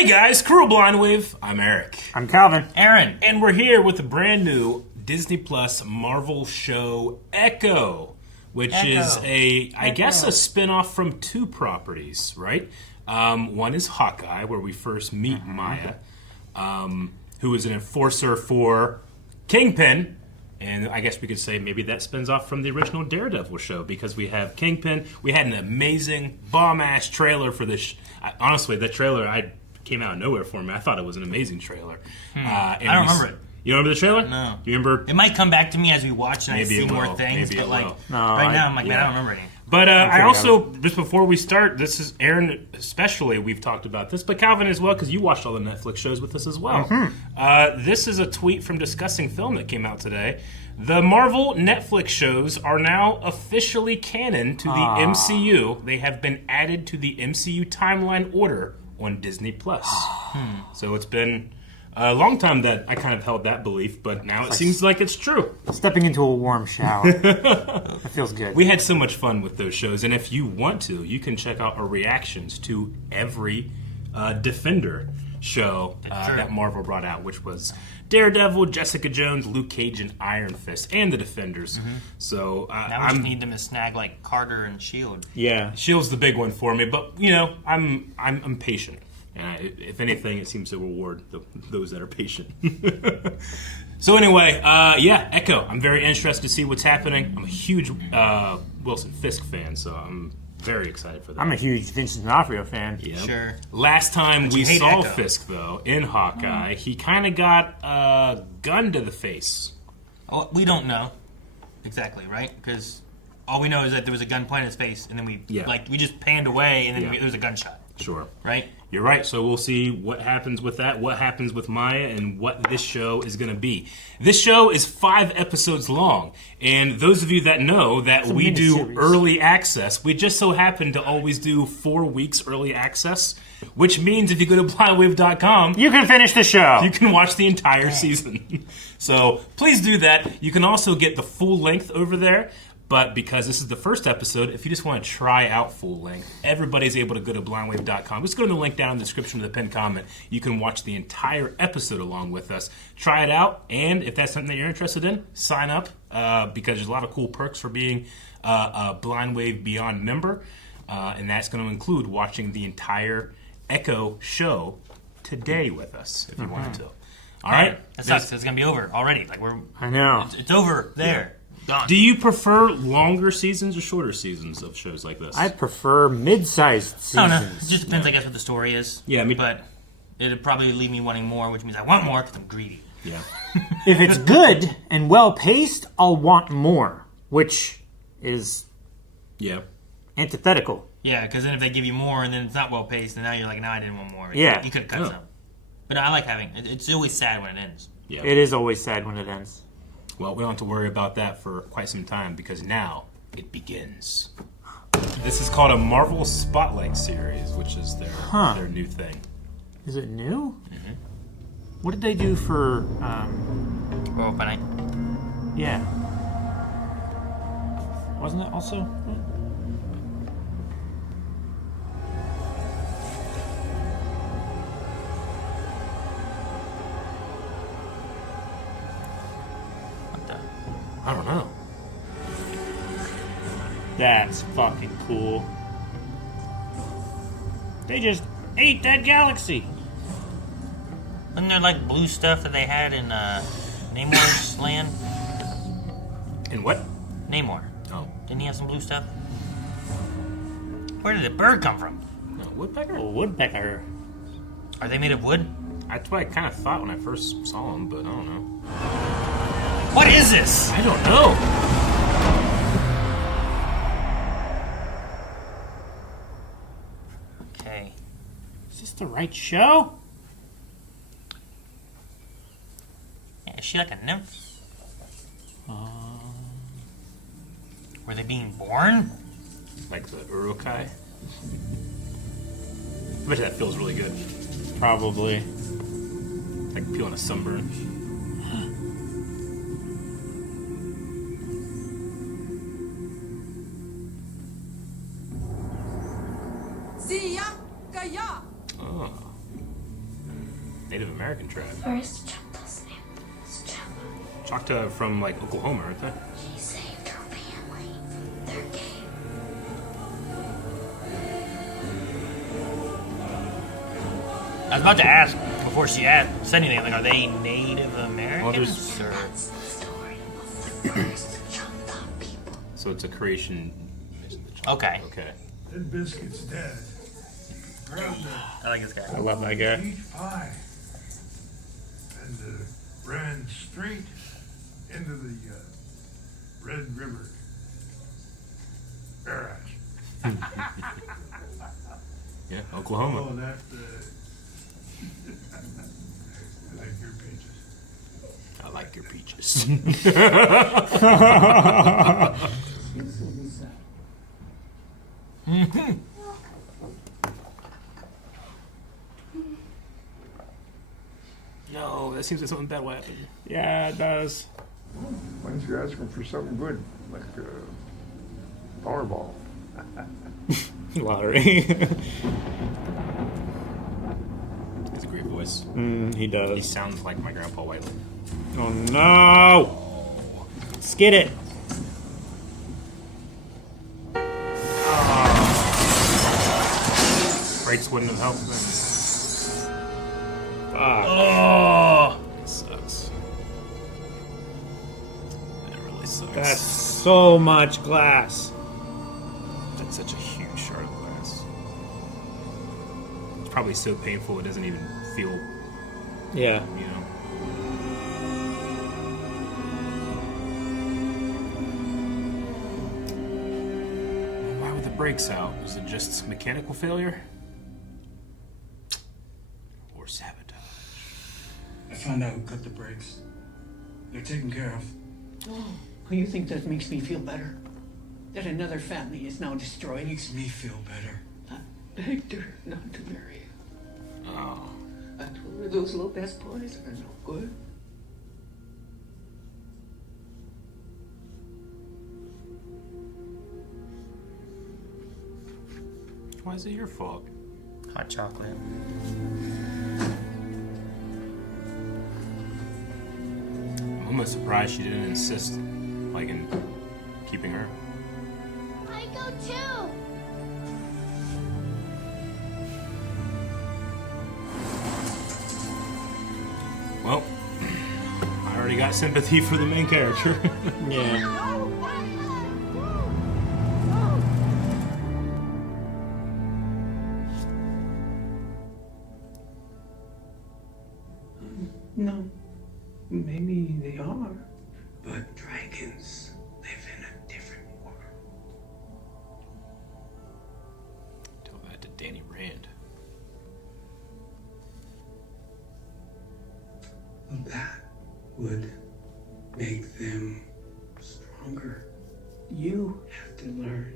Hey guys, Crew Blind Wave. I'm Eric. I'm Calvin. Aaron. And we're here with a brand new Disney Plus Marvel show, Echo, which is I guess a spin-off from two properties, right? One is Hawkeye, where we first meet Maya, who is an enforcer for Kingpin. And I guess we could say maybe that spins off from the original Daredevil show, because we have Kingpin. We had an amazing bomb-ass trailer for this. Honestly, that trailer came out of nowhere for me. I thought it was an amazing trailer. I don't remember it. You remember the trailer? No. Do you remember? It might come back to me as we watch and Maybe I see it more will. things. Maybe but it like will. right now, I'm like, man, I don't remember anything. But I also, just before we start, this is Aaron especially, we've talked about this, but Calvin as well, because you watched all the Netflix shows with us as well. This is a tweet from Discussing Film that came out today. The Marvel Netflix shows are now officially canon to the MCU. They have been added to the MCU timeline order on Disney+. So it's been a long time that I kind of held that belief, but now it seems like it's true. Stepping into a warm shower. It feels good. We had so much fun with those shows, and if you want to, you can check out our reactions to every Defender show that Marvel brought out, which was Daredevil, Jessica Jones, Luke Cage, and Iron Fist, and the Defenders. So now we just need them to snag like Carter and Shield. Yeah, Shield's the big one for me, but you know, I'm patient. If anything, it seems to reward those that are patient. So anyway, Echo. I'm very interested to see what's happening. I'm a huge Wilson Fisk fan, so I'm very excited for that. I'm a huge Vincent D'Onofrio fan. Yep. Sure. Last time we saw Echo. Fisk, though, in Hawkeye, he kind of got a gun to the face. Oh, we don't know exactly, right? Because all we know is that there was a gun pointed at his face, and then we just panned away, and then there was a gunshot. Sure. Right? You're right. So we'll see what happens with that, what happens with Maya, and what this show is going to be. This show is 5 episodes long. And those of you that know that we do early access, we just so happen to always do 4 weeks early access, which means if you go to blindwave.com, you can finish the show. You can watch the entire season. So please do that. You can also get the full length over there. But because this is the first episode, if you just want to try out full length, everybody's able to go to blindwave.com. Just go to the link down in the description of the pinned comment. You can watch the entire episode along with us. Try it out, and if that's something that you're interested in, sign up because there's a lot of cool perks for being a Blind Wave Beyond member, and that's going to include watching the entire Echo show today with us if you wanted to. All right? That sucks. It's going to be over already. I know. It's over there. Done. Do you prefer longer seasons or shorter seasons of shows like this? I prefer mid-sized seasons. I don't know. It just depends, I guess, what the story is. Yeah, but it'd probably leave me wanting more, which means I want more because I'm greedy. Yeah. If it's good and well-paced, I'll want more, which is antithetical. Yeah, because then if they give you more and then it's not well-paced, and now you're like, no, I didn't want more. Yeah. You could have cut some. But I like having it. It's always sad when it ends. Yeah. It is always sad when it ends. Well, we don't have to worry about that for quite some time because now it begins. This is called a Marvel Spotlight series, which is their new thing. Is it new? What did they do for... Well, but yeah. Wasn't it also... I don't know. That's fucking cool. They just ate that galaxy. wasn't there like blue stuff that they had in Namor's land? In what? Namor. Oh. Didn't he have some blue stuff? Where did the bird come from? No, woodpecker? A woodpecker. Are they made of wood? That's what I kind of thought when I first saw them, but I don't know. What is this? I don't know. Okay. Is this the right show? Yeah, is she like a nymph? Were they being born? Like the Urukai? I bet that feels really good. Probably. Like peeling a sunburn. Siya Kaya. Oh. Native American tribe. First Choctaw's name was Chafa. Choctaw from like Oklahoma, aren't they? He saved her family. They're gay. I was about to ask before she said anything. Like, are they Native Americans? Well, That's the story of the first Choctaw people. So it's a creation. Okay. Okay. That biscuit's dead. Grab I like this I guy. love that the guy. peach pie and ran straight into the Red River barrage. Yeah, Oklahoma. Oh, that. I like your peaches. I like your peaches. No, that seems like something bad will happen. Yeah, it does. Why don't you ask him for something good, like Powerball? Lottery. He has a great voice. He He does. sounds like my grandpa Whiteley. Oh no! Skid it. Brakes wouldn't have helped then. Fuck. Oh, It sucks. That really sucks. That's so much glass. That's such a huge shard of glass. It's probably so painful it doesn't even feel, Yeah. you know. Why were the brakes out? Was it just mechanical failure? Or sabotage? I found out who cut the brakes. They're taken care of. Oh, you think that makes me feel better? That another family is now destroyed? Makes me feel better. I begged her not to marry you. Oh. I told her those Lopez boys are no good. Why is it your fault? hot chocolate. I'm almost surprised she didn't insist, like, in keeping her. I go too. Well, I already got sympathy for the main character. Yeah. No, maybe they are. But dragons live in a different world. Tell that to Danny Rand. That would make them stronger. You Have to learn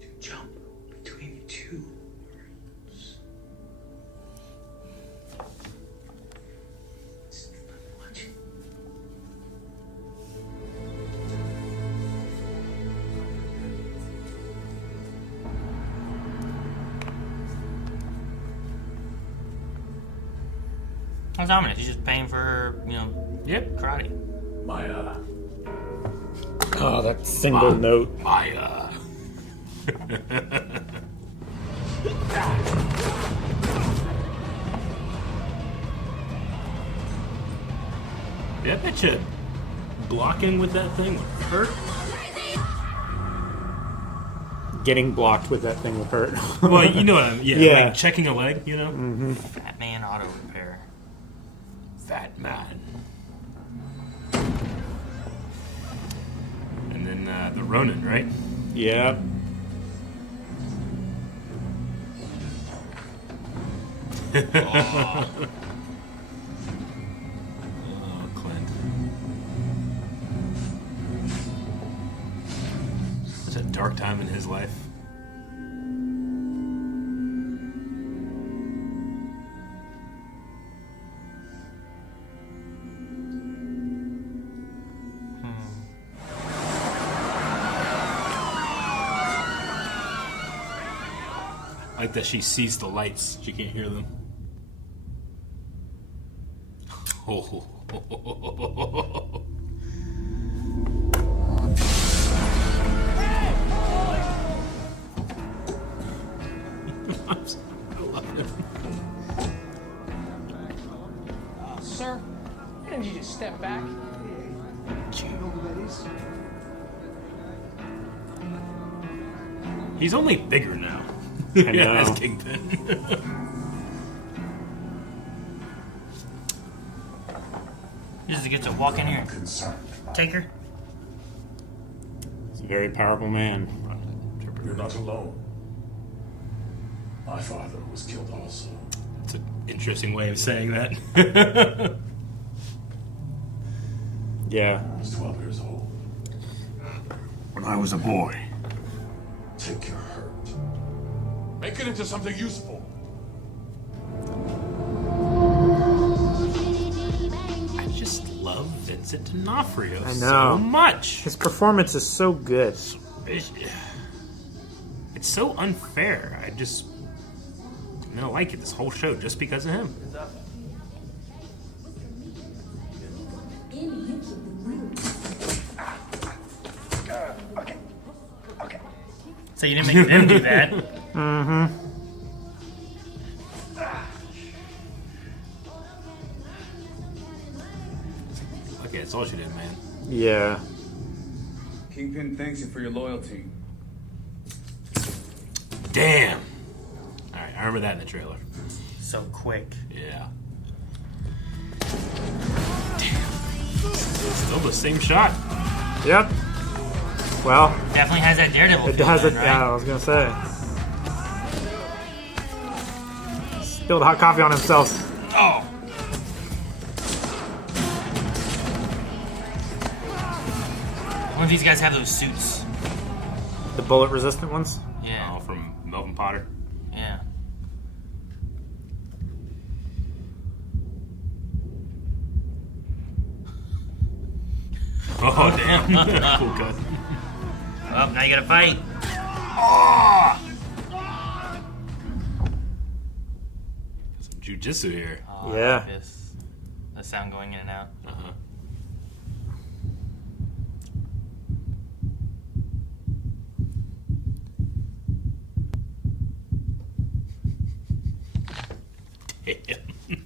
to jump between two worlds. watch. That's ominous. He's just paying for her, Yep. karate. Maya. Oh, that single note. Maya. Yeah, I bet you blocking with that thing would hurt. Getting blocked with that thing would hurt. Well, you know what I mean. Yeah, Yeah. like checking a leg, you know? Fat man auto repair. Fat man. And then the Ronin, right? Yeah. Oh, Clint. Such a dark time in his life. Like that she sees the lights. She can't hear them. Sir, why don't you just step back? Do you know who that is? He's only bigger now. I know. As Kingpin. You just get to walk in here and Concerned. take her. He's a very powerful man. You're not alone. My father was killed also. It's an interesting way of saying that. Yeah. I was 12 years old. When I was a boy. Take your hurt. Make it into something useful. I just love Vincent D'Onofrio I know. so much. His performance is so good. It's so unfair. I'm gonna like it this whole show just because of him. So you didn't make them do that. Okay, that's all she did, man. Yeah. Kingpin thanks you for your loyalty. Damn. All right, I remember that in the trailer. So quick. Yeah. Damn. Still the same shot. Yep. Well, Definitely has that Daredevil. it feel has to it. right? Yeah, I was gonna say. Spilled hot coffee on himself. Oh. One of these guys have those suits. The bullet resistant ones. Yeah. Oh, from Melvin Potter. Yeah. Oh, damn. Cool cut. Oh, now you gotta fight. Some jujitsu here. Oh, I Yeah. like this. The sound going in and out. Uh-huh. Damn.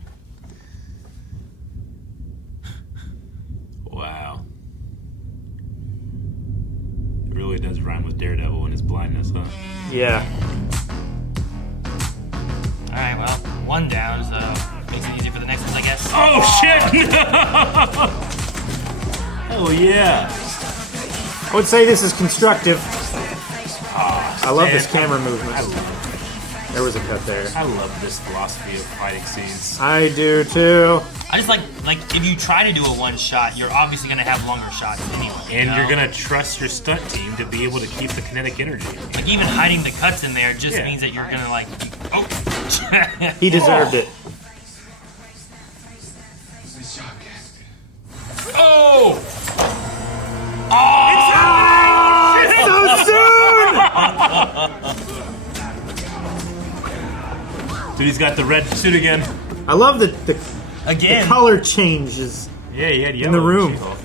Wow. It really does rhyme with Daredevil and his blindness, huh? Yeah. Alright, well, one down, so makes it easy for the next one, I guess. Oh, shit! Hell yeah. I would say this is constructive. I love this man. camera movement. I love There was a cut there. I love this philosophy of fighting scenes. I do too. I just like if you try to do a one shot, you're obviously gonna have longer shots anyway. And you you're know? gonna trust your stunt team to be able to keep the kinetic energy. like even hiding the cuts in there just Yeah. means that you're gonna like oh He deserved it. This shot casted. oh So soon! Dude, he's got the red suit again. I love the again. color changes. Yeah, he had yellow the room. She-Hulk.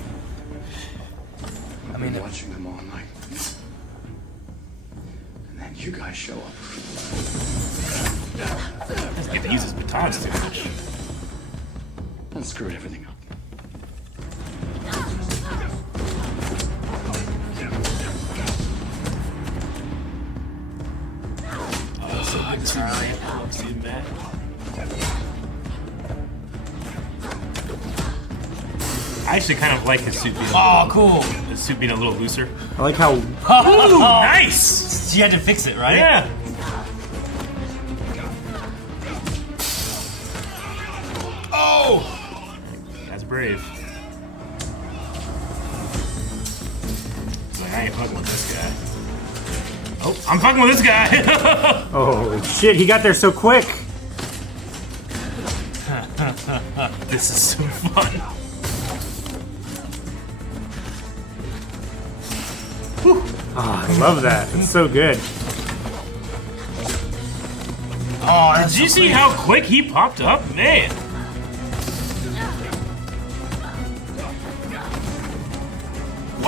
I've been watching them all night. And then you guys show up. Doesn't get to use his batons too much. And screwed everything up. I actually kind of like his suit being Cool. his suit being a little looser. I like how Ooh, nice! You had to fix it, right? Yeah. Oh! That's brave. He's like, I ain't fucking with this guy. Oh, I'm fucking with this guy! oh shit, he got there so quick. This is so fun. Oh, I love that. It's so good. Oh, Did you see how quick he popped up? Man.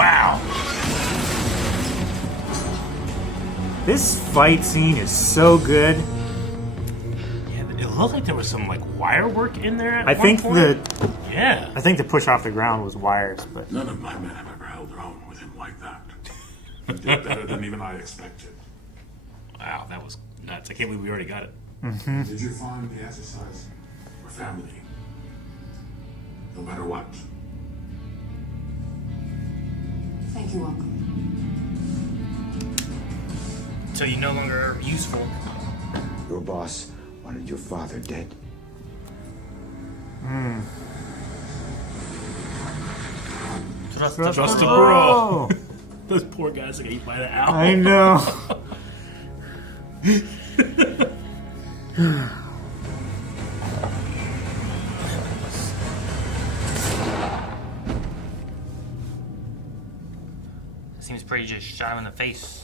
Wow. This fight scene is so good. Yeah, it looked like there was some like wire work in there. At I one think point. I think the push off the ground was wires, but None of my men have ever held their own with him like that. He did better than even I expected. Wow, that was nuts. I can't believe we already got it. Did you find the exercise? We're family. No matter what. Thank you, Uncle. So you're no longer useful. Your boss wanted your father dead. Trust Trust the the Oh. bro. Those poor guys get eaten by the owl. I know. Seems pretty just shot him in the face.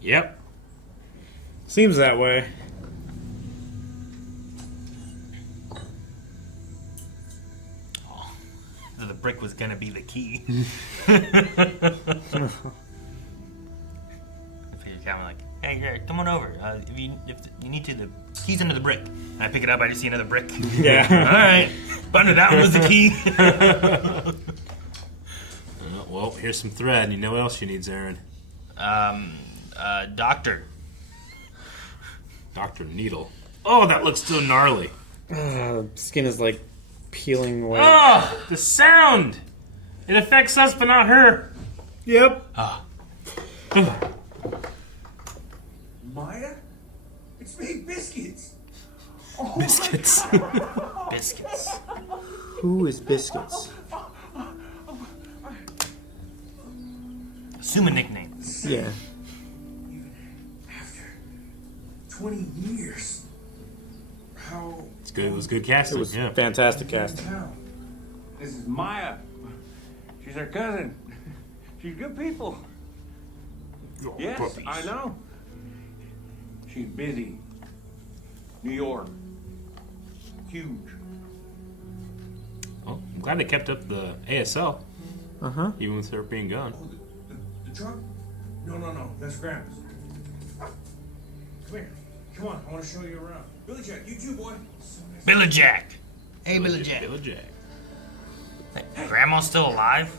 Yep. Seems that way. So the brick was gonna be the key. I'm like, hey, Garrett, come on over. If you need to, the key's under the brick. And I pick it up, I just see another brick. Yeah. All right, but under that one was the key. Well, here's some thread. You know what else she needs, Aaron? Doctor. Dr. Needle. Oh, that looks so gnarly. Skin is like peeling away. Oh, the sound! It affects us, but not her. Yep. Maya? It's me, Biscuits. Biscuits. Biscuits. Who is Biscuits? Assume a nickname. Yeah. After 20 years. How It's good. It was good casting. It was yeah. fantastic cast. town? This is Maya. She's our cousin. She's good people. Yes, puppies. I know. She's busy. New York. Huge. Well, I'm glad they kept up the ASL, even with her being gone. The truck? No. That's Grandpa's. Come here. Come on. I want to show you around. Billy Jack, you too, boy. Billy Jack. Hey, Billy Jack. Billy Jack. Grandma's still alive?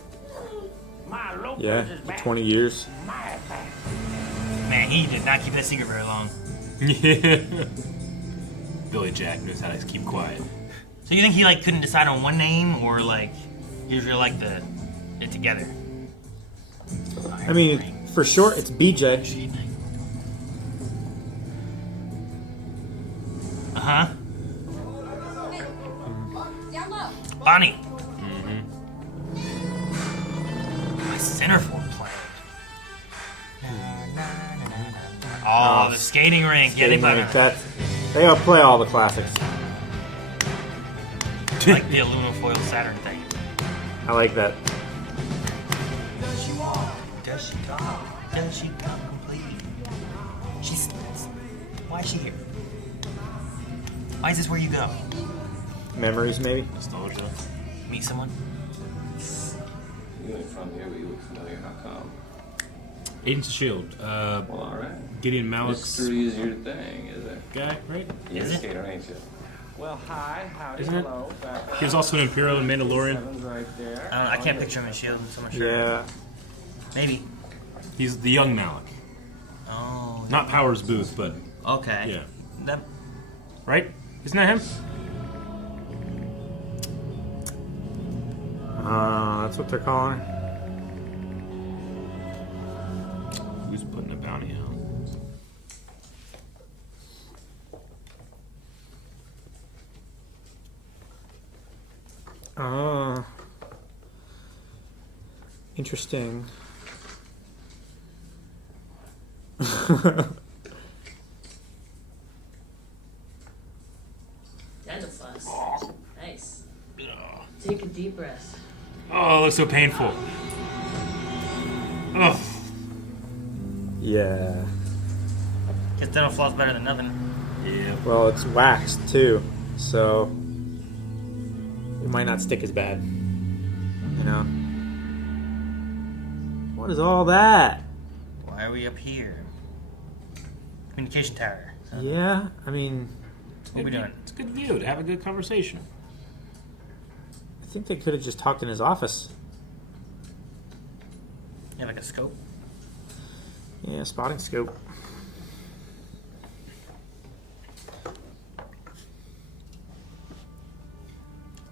Yeah, 20 years. Man, he did not keep that secret very long. Yeah. Billy Jack knows how to keep quiet. So you think he like couldn't decide on one name, or like he was really like it together? I mean, for short, it's BJ. Uh-huh. Down low. Bonnie. My centerfold playing. Oh, the skating rink. Yeah, they play that. They all play all the classics. Like the aluminum foil Saturn thing. I like that. Does she walk? Does she talk? Does she come complete? She's. Why is she here? Why is this where you go? Memories, maybe? Nostalgia. Meet someone? You ain't from here, but you look familiar. How come? Agents of S.H.I.E.L.D. Well, all right. Gideon Malik's Mystery is your thing, is it? guy, right? You're Is a it? skater, ain't you? Well, hi. Howdy. Isn't it? Hello. Back He was also an Imperial in Mandalorian. Seven's right there. I can't picture him in S.H.I.E.L.D. So much sure. Yeah. Maybe. He's the young Malik. Oh. Not Powers Booth, but Okay. yeah. That, Right? Isn't that him? That's what they're calling her. Who's putting a bounty out? Interesting. Dental floss. Nice. Take a deep breath. Oh, it looks so painful. Ugh. Yeah. guess dental floss better than nothing. Yeah. Well, it's waxed too, so it might not stick as bad. You know? What is all that? Why are we up here? Communication tower. So Yeah, I mean, what are we doing? It's a good view to have a good conversation. I think they could have just talked in his office. Yeah, like a scope. Yeah, spotting scope.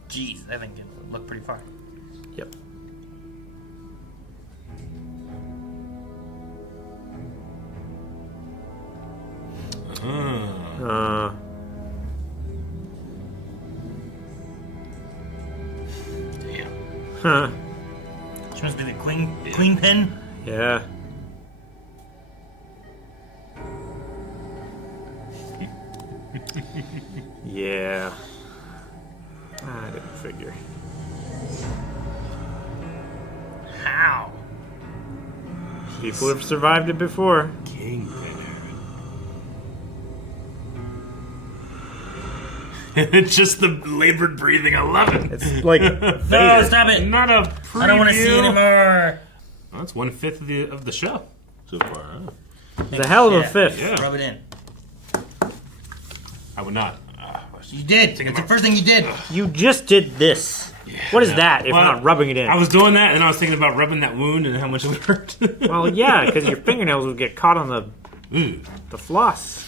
Jeez, that thing can look pretty far. Yep. Damn. Huh. She must be the queen pin. Yeah. Yeah. I didn't figure. How? People have survived it before. Kingpin. It's just the labored breathing. I love it. It's like No, Vader. stop it! Not a preview. I don't want to see anymore. Well, that's 1/5 of the show so far. Huh? It's a hell of a Yeah. fifth. Yeah. Rub it in. I would not. You did. It's the first thing you did. You just did this. What is that if Well, not rubbing it in? I was doing that, and I was thinking about rubbing that wound and how much it would hurt. Well, yeah, because your fingernails would get caught on the floss.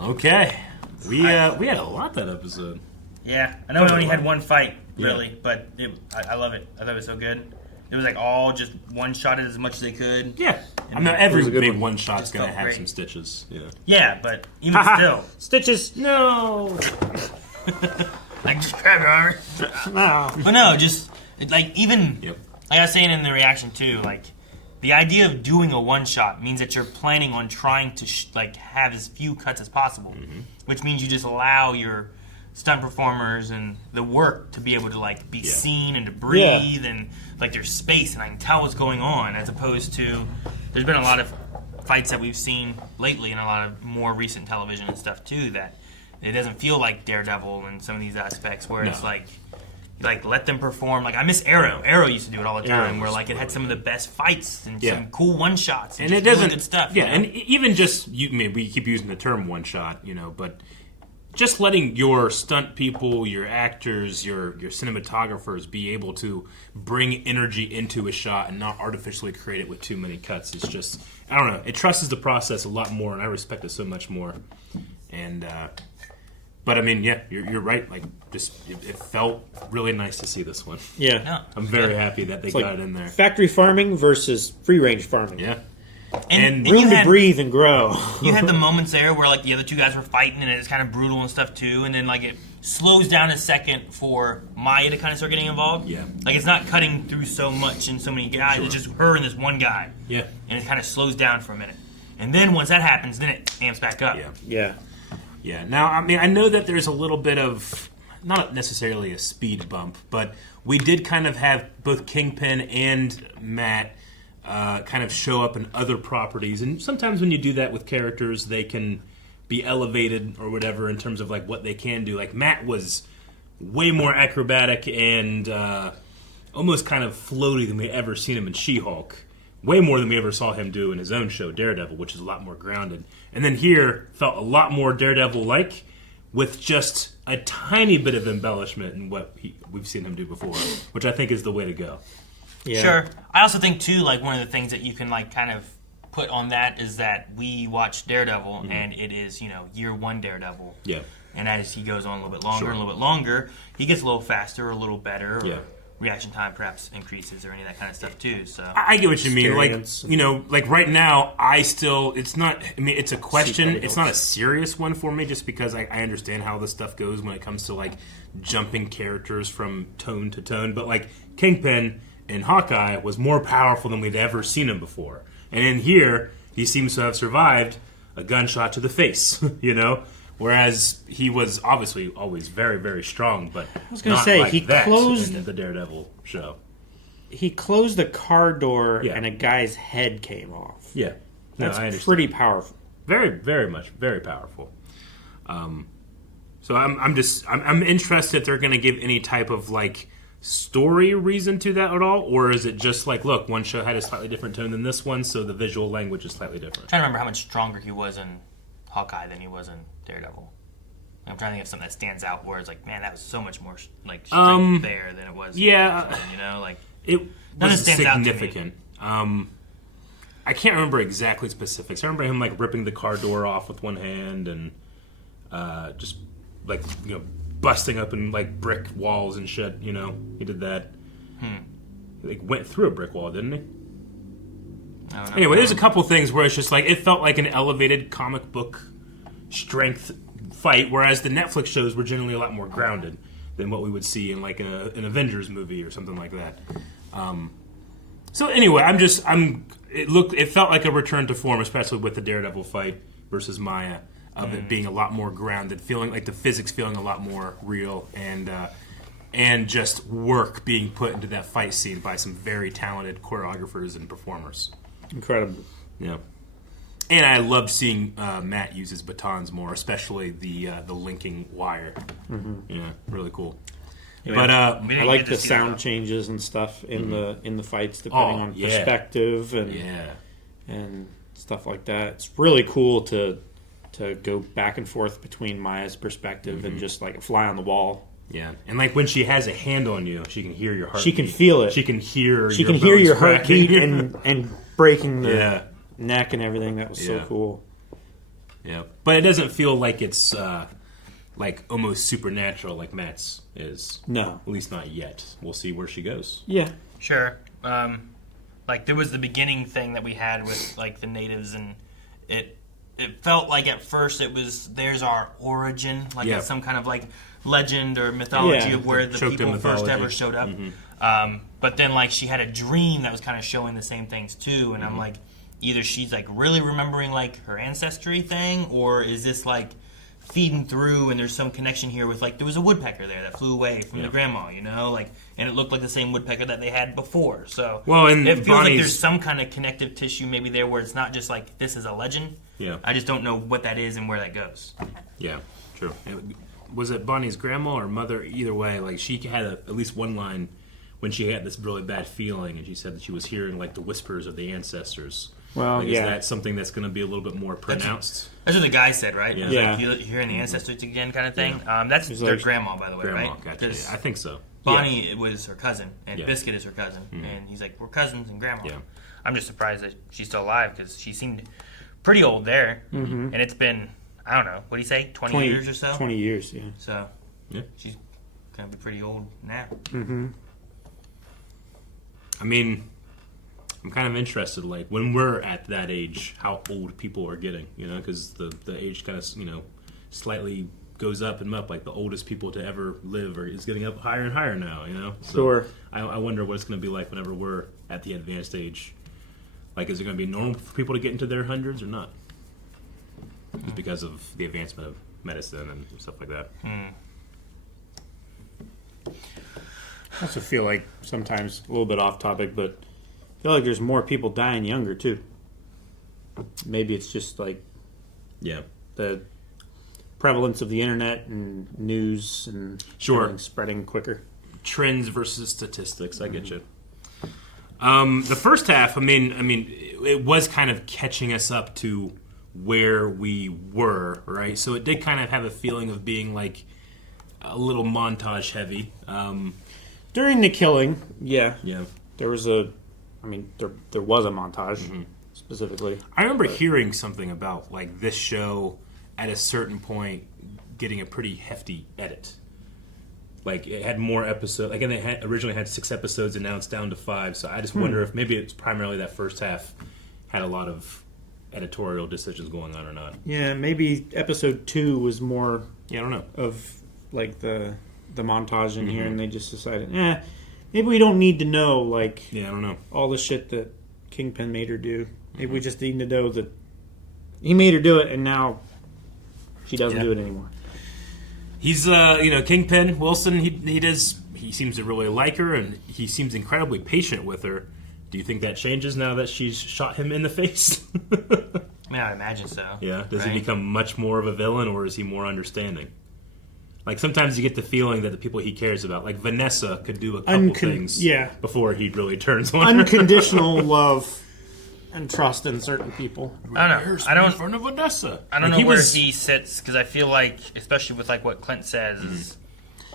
Okay. We had a lot that episode. Yeah, I know we only had one fight, really, but I love it. I thought it was so good. It was like all just one-shotted as much as they could. Yeah. I mean, every good big one. one shot's Just going to felt have great. some stitches. Yeah. Yeah, but even still. Stitches. No. Like, just grab your armor. No. But no, just, like, even, Yep. like I was saying in the reaction too, like, the idea of doing a one-shot means that you're planning on trying to, have as few cuts as possible. Mm-hmm. Which means you just allow your stunt performers and the work to be able to, like, be seen and to breathe and, like, there's space and I can tell what's going on, as opposed to, there's been a lot of fights that we've seen lately and a lot of more recent television and stuff too that it doesn't feel like Daredevil in some of these aspects where it's like let them perform. Like I miss Arrow. Arrow used to do it all the time, where like it had some of the best fights and some cool one shots and it just really doesn't good stuff. Yeah, you know? and even just we keep using the term one shot, but just letting your stunt people, your actors, your cinematographers be able to bring energy into a shot and not artificially create it with too many cuts is just, I don't know, it trusts the process a lot more, and I respect it so much more. And but I mean, yeah, you're right. Like, just it felt really nice to see this one. Yeah. No. I'm very happy that they got it in there. Factory farming versus free range farming. Yeah. And Room you to had, breathe and grow. you had the moments there where like the other two guys were fighting and it's kind of brutal and stuff too, and then like it slows down a second for Maya to kind of start getting involved. Yeah. Like it's not cutting through so much and so many guys. It's just her and this one guy. Yeah. And it kind of slows down for a minute. And then once that happens, then it amps back up. Yeah. Yeah. Yeah. Now, I mean, I know that there's a little bit of, not necessarily a speed bump, but we did kind of have both Kingpin and Matt kind of show up in other properties. And sometimes when you do that with characters, they can be elevated or whatever in terms of like what they can do. Like Matt was way more acrobatic and almost kind of floaty than we ever seen him in She-Hulk. Way more than we ever saw him do in his own show, Daredevil, which is a lot more grounded. And then here, felt a lot more Daredevil-like, with just a tiny bit of embellishment in what we've seen him do before, which I think is the way to go. Yeah. Sure. I also think too, like one of the things that you can like kind of put on that is that we watched Daredevil, and it is year one Daredevil. Yeah. And as he goes on a little bit longer and a little bit longer, he gets a little faster, or a little better, or Yeah. reaction time perhaps increases, or any of that kind of stuff too. So I get what you mean. Experience. Like, like right now, it's not, I mean, it's a question. Secret It's not a serious one for me just because I understand how this stuff goes when it comes to, like, jumping characters from tone to tone. But, like, Kingpin in Hawkeye was more powerful than we'd ever seen him before. And in here, he seems to have survived a gunshot to the face, Whereas he was obviously always very, very strong, but I was gonna say, he closed- in the Daredevil show. He closed the car door Yeah. and a guy's head came off. Yeah, no, That's I understand. pretty powerful. Very, very much, very powerful. So I'm interested if they're going to give any type of like story reason to that at all, or is it just like, look, one show had a slightly different tone than this one, so the visual language is slightly different? I'm trying to remember how much stronger he was in Hawkeye than he was in Daredevil. I'm trying to think of something that stands out where it's like, man, that was so much more like strength there than it was. Yeah, in this one, you know, like it was significant. I can't remember exactly specifics. I remember him like ripping the car door off with one hand and just like, you know, busting up in like brick walls and shit. You know, he did that. He like went through a brick wall, didn't he? Anyway, there's a couple things where it's just like it felt like an elevated comic book strength fight, whereas the Netflix shows were generally a lot more grounded than what we would see in like an Avengers movie or something like that. So anyway, it felt like a return to form, especially with the Daredevil fight versus Maya, of it being a lot more grounded, feeling like the physics feeling a lot more real, and just work being put into that fight scene by some very talented choreographers and performers. Incredible. Yeah. And I loved seeing Matt use his batons more, especially the linking wire. Yeah, really cool. Yeah, but I like the sound changes and stuff in the fights, depending on perspective and stuff like that. It's really cool to go back and forth between Maya's perspective and just like a fly on the wall. Yeah, and like when she has a hand on you, she can hear your heartbeat. She can feel it. She can hear. She can hear your heartbeat and breaking the neck and everything. That was so cool. Yeah, but it doesn't feel like it's like almost supernatural like Matt's is. No, at least not yet. We'll see where she goes. Yeah, sure. Like there was the beginning thing that we had with like the natives, and it felt like at first there's our origin, like it's some kind of like legend or mythology of where the people first ever showed up. But then like she had a dream that was kind of showing the same things too, and I'm like, either she's like really remembering like her ancestry thing, or is this like feeding through and there's some connection here with like there was a woodpecker there that flew away from the grandma, you know, like, and it looked like the same woodpecker that they had before. So and it feels like there's some kind of connective tissue maybe there where it's not just like this is a legend. Yeah, I just don't know what that is and where that goes. Yeah, true. Was it Bonnie's grandma or mother? Either way, like she had at least one line when she had this really bad feeling, and she said that she was hearing like the whispers of the ancestors. Well, like, is that something that's going to be a little bit more pronounced? That's what the guy said, right? Yeah. Like, you're hearing the ancestors again, kind of thing. That's their grandma, by the way, grandma, right? Gotcha. I think so. Bonnie was her cousin, and Biscuit is her cousin, and he's like, we're cousins and grandma. Yeah. I'm just surprised that she's still alive because she seemed pretty old there, and it's been, I don't know, what do you say, 20 years or so? 20 years, yeah. So she's going to be pretty old now. I mean, I'm kind of interested, like, when we're at that age, how old people are getting, you know, because the age kind of, you know, slightly goes up and up, like the oldest people to ever live is getting up higher and higher now, you know? So sure. I wonder what it's going to be like whenever we're at the advanced age. Like, is it going to be normal for people to get into their hundreds or not? Just because of the advancement of medicine and stuff like that. I also feel like sometimes, a little bit off topic, but I feel like there's more people dying younger, too. Maybe it's just like the prevalence of the internet and news and spreading quicker. Trends versus statistics, I get you. The first half, I mean, it was kind of catching us up to where we were, right? So it did kind of have a feeling of being like a little montage heavy. During the killing, there was there was a montage specifically. I remember hearing something about like this show at a certain point getting a pretty hefty edit. Like it had more episodes. Like, and it originally had 6 episodes, and now it's down to 5. So I just wonder if maybe it's primarily that first half had a lot of editorial decisions going on or not. Yeah, maybe episode 2 was more. Yeah, I don't know. Of like the montage in here, and they just decided, maybe we don't need to know like I don't know, all the shit that Kingpin made her do. Maybe we just need to know that he made her do it, and now she doesn't do it anymore. He's Kingpin Wilson. He seems to really like her, and he seems incredibly patient with her. Do you think that changes now that she's shot him in the face? I mean, I imagine so. Yeah. Does he become much more of a villain, or is he more understanding? Like, sometimes you get the feeling that the people he cares about, like Vanessa, could do a couple things before he really turns on her. Unconditional love and trust in certain people. I don't know. I don't. In front of Vanessa. I don't know where he sits, because I feel like, especially with like what Clint says, is,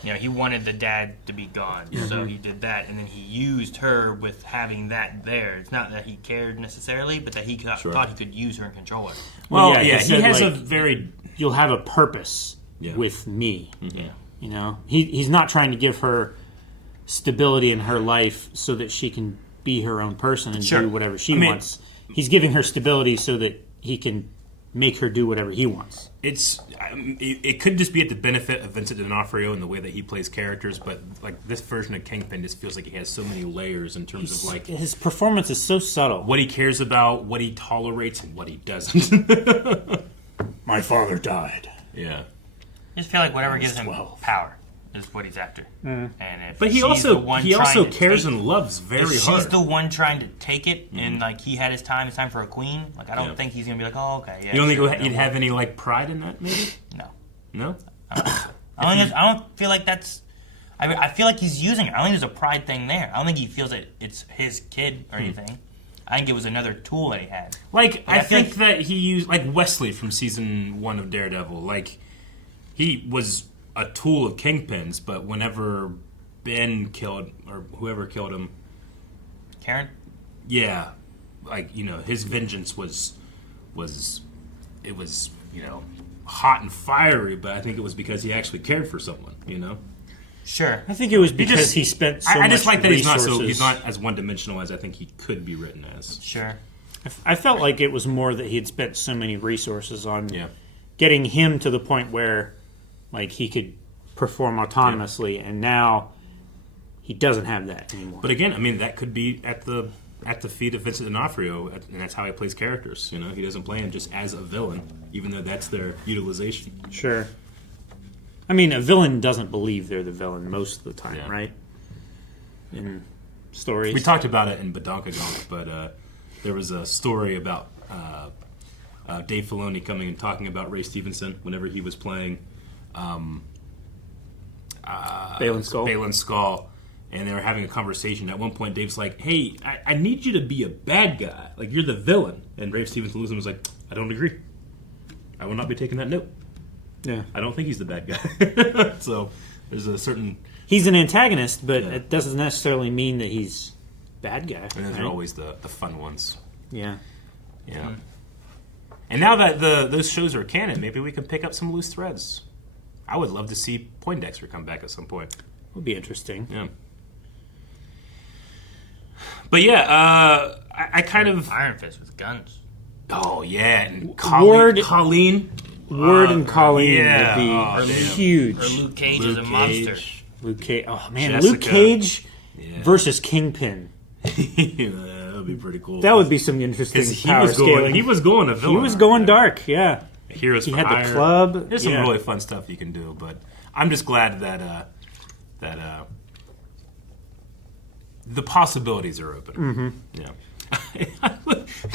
you know, he wanted the dad to be gone, so he did that, and then he used her with having that there. It's not that he cared necessarily, but that he thought he could use her and control her. Well, he has a very... You'll have a purpose with me. Yeah. You know, he's not trying to give her stability in her life so that she can be her own person and do whatever she wants. He's giving her stability so that he can make her do whatever he wants. It could just be at the benefit of Vincent D'Onofrio and the way that he plays characters, but like this version of Kingpin just feels like he has so many layers in terms of like his performance is so subtle. What he cares about, what he tolerates, and what he doesn't. My father died. Yeah. I just feel like whatever gives him power is what he's after. And if but he also cares and loves very hard. She's the one trying to take it, and like he had his time. It's time for a queen. Like I don't think he's gonna be like, oh okay. Yeah, you don't think you'd have any like pride in that? Maybe no. I don't feel like that's. I feel like he's using it. I don't think there's a pride thing there. I don't think he feels that it's his kid or anything. I think it was another tool that he had. Like I think that he used like Wesley from season 1 of Daredevil. Like he was a tool of Kingpin's, but whenever Ben killed or whoever killed him, Karen, like his vengeance was hot and fiery, but I think it was because he actually cared for someone. Sure, I think it was because he spent so much I just like that resources. he's not as one-dimensional as I think he could be written as. Sure, I felt like it was more that he had spent so many resources on getting him to the point where like he could perform autonomously, and now he doesn't have that anymore. But again, I mean, that could be at the feet of Vincent D'Onofrio, and that's how he plays characters. He doesn't play him just as a villain, even though that's their utilization. Sure. I mean, a villain doesn't believe they're the villain most of the time, right? In stories. We talked about it in Badonkagong, but there was a story about Dave Filoni coming and talking about Ray Stevenson whenever he was playing Balin Skull, and they were having a conversation. At one point, Dave's like, "Hey, I need you to be a bad guy. Like, you're the villain." And Ray Stevenson was like, "I don't agree. I will not be taking that note. Yeah, I don't think he's the bad guy." So there's a certain... He's an antagonist, but it doesn't necessarily mean that he's bad guy. And those are always the fun ones. Yeah. Yeah. And now that those shows are canon, maybe we can pick up some loose threads. I would love to see Poindexter come back at some point. Would be interesting. Yeah. But yeah, I kind of... Iron Fist with guns. Oh, yeah. And Colleen. Ward and Colleen would be huge. Or Luke Cage as a monster. Luke Cage. Oh, man. Jessica. Luke Cage versus Kingpin. That would be pretty cool. That would be some interesting power scaling. He was going a villain. He was going dark, yeah. Heroes he for had Hire. The club. There's some really fun stuff you can do, but I'm just glad that the possibilities are open. Yeah.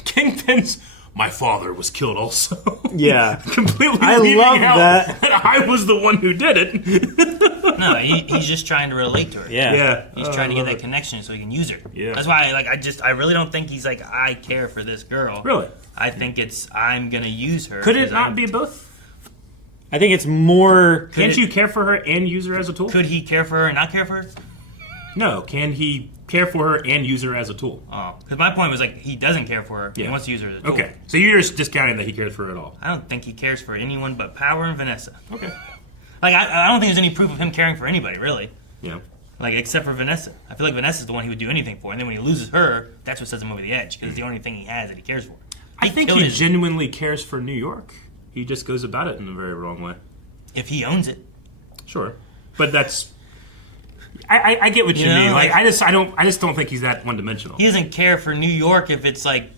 Kingpin's my father was killed also. Yeah. Completely I love that. I was the one who did it. No, he's just trying to relate to her. Yeah. He's trying to get that connection so he can use her. Yeah. That's why I really don't think he's like, I care for this girl. Really? I think it's, I'm going to use her. Could it not be both? I think it's more... Can't you care for her and use her as a tool? Could he care for her and not care for her? No. Can he care for her and use her as a tool? Oh, because my point was like, he doesn't care for her. Yeah. He wants to use her as a tool. Okay. So you're just discounting that he cares for her at all? I don't think he cares for anyone but Power and Vanessa. Okay. Like, I don't think there's any proof of him caring for anybody, really. Yeah. Like, except for Vanessa. I feel like Vanessa's the one he would do anything for. And then when he loses her, that's what sets him over the edge. Because it's the only thing he has that he cares for. I think he genuinely cares for New York. He just goes about it in a very wrong way. If he owns it. Sure. But that's... I get what you mean. Like, I just don't think he's that one-dimensional. He doesn't care for New York if it's, like,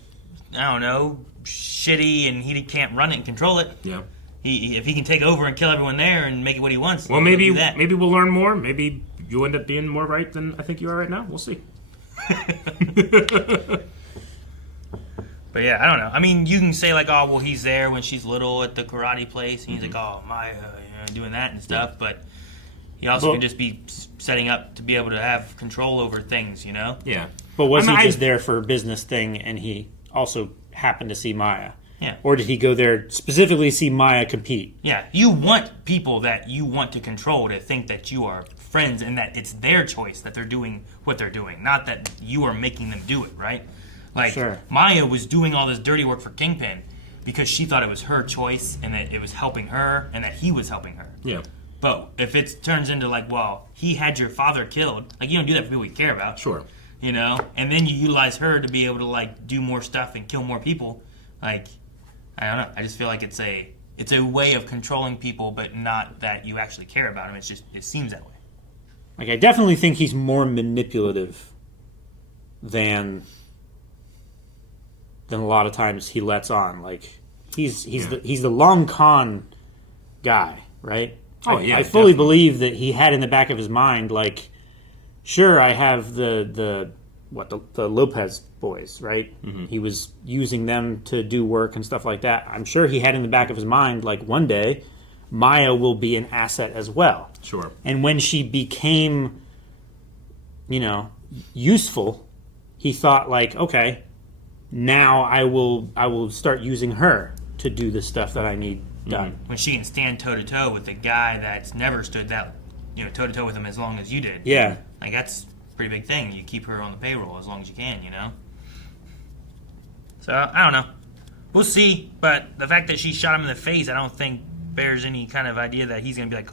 I don't know, shitty and he can't run it and control it. Yeah. If he can take over and kill everyone there and make it what he wants, well, maybe we'll learn more. Maybe you'll end up being more right than I think you are right now. We'll see. But yeah, I don't know. I mean, you can say like, oh, well, he's there when she's little at the karate place, and he's like, oh, my, doing that and stuff. But He also could just be setting up to be able to have control over things, you know? Yeah. But was he just there for a business thing and he also happened to see Maya? Yeah. Or did he go there specifically to see Maya compete? Yeah. You want people that you want to control to think that you are friends and that it's their choice that they're doing what they're doing, not that you are making them do it, right? Like, Sure. Maya was doing all this dirty work for Kingpin because she thought it was her choice and that it was helping her and that he was helping her. Yeah. But if it turns into like, well, he had your father killed, like, you don't do that for people you care about. Sure. You know? And then you utilize her to be able to, like, do more stuff and kill more people. Like, I don't know. I just feel like it's a way of controlling people, but not that you actually care about them. It's just, it seems that way. Like, I definitely think he's more manipulative than a lot of times he lets on. Like, he's the long con guy, right? Oh, I fully believe that he had in the back of his mind, like, sure, I have the Lopez boys, right? Mm-hmm. He was using them to do work and stuff like that. I'm sure he had in the back of his mind, like, one day, Maya will be an asset as well. Sure. And when she became, useful, he thought, like, okay, now I will start using her to do the stuff that I need done. When she can stand toe-to-toe with the guy that's never stood that, toe-to-toe with him as long as you did. Yeah. Like, that's a pretty big thing. You keep her on the payroll as long as you can, So, I don't know. We'll see. But the fact that she shot him in the face, I don't think bears any kind of idea that he's going to be like,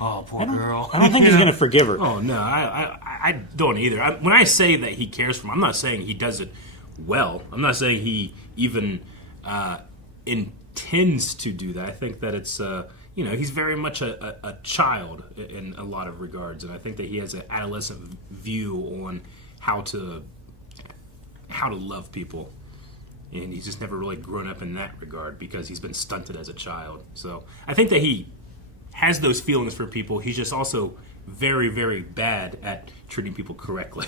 oh, poor girl. I don't think he's going to forgive her. Oh, no. I don't either. When I say that he cares for him, I'm not saying he does it well. I'm not saying he even intends to do that. I think that it's, he's very much a child in a lot of regards, and I think that he has an adolescent view on how to love people, and he's just never really grown up in that regard because he's been stunted as a child. So I think that he has those feelings for people. He's just also very, very bad at treating people correctly.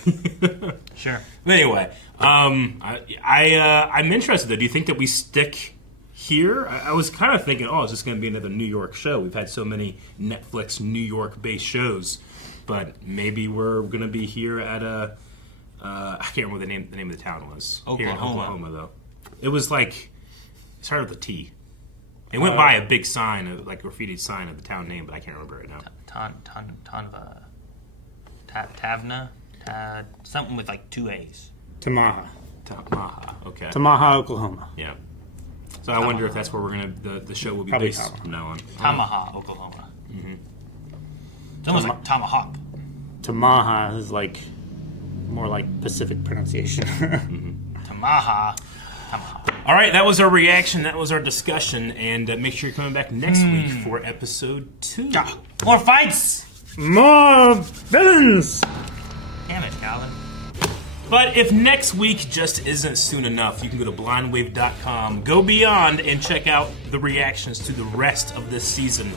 Sure. But anyway, I'm interested, though. Do you think that we stick here? I was kind of thinking, is this going to be another New York show? We've had so many Netflix New York-based shows, but maybe we're going to be here at I can't remember what the name of the town was. Oklahoma. Here in Oklahoma, though. It was like, it started with a T. It went by a big sign, like graffiti sign of the town name, but I can't remember it now. Tavna? Something with like 2 A's. Tamaha, okay. Tamaha, Oklahoma. Yeah. So I wonder if that's where we're going to, the show will be Probably based from now on. Tamaha, Oklahoma. Mm-hmm. It's almost like tomahawk. Tamaha is like more like Pacific pronunciation. Tamaha. All right, that was our reaction. That was our discussion. And make sure you're coming back next week for episode 2. More fights! More villains! Damn it, Calvin. But if next week just isn't soon enough, you can go to blindwave.com, go beyond, and check out the reactions to the rest of this season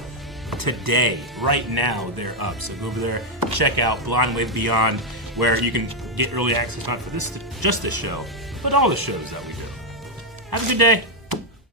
today. Right now, they're up. So go over there, check out Blind Wave Beyond, where you can get early access not for just this show, but all the shows that we do. Have a good day.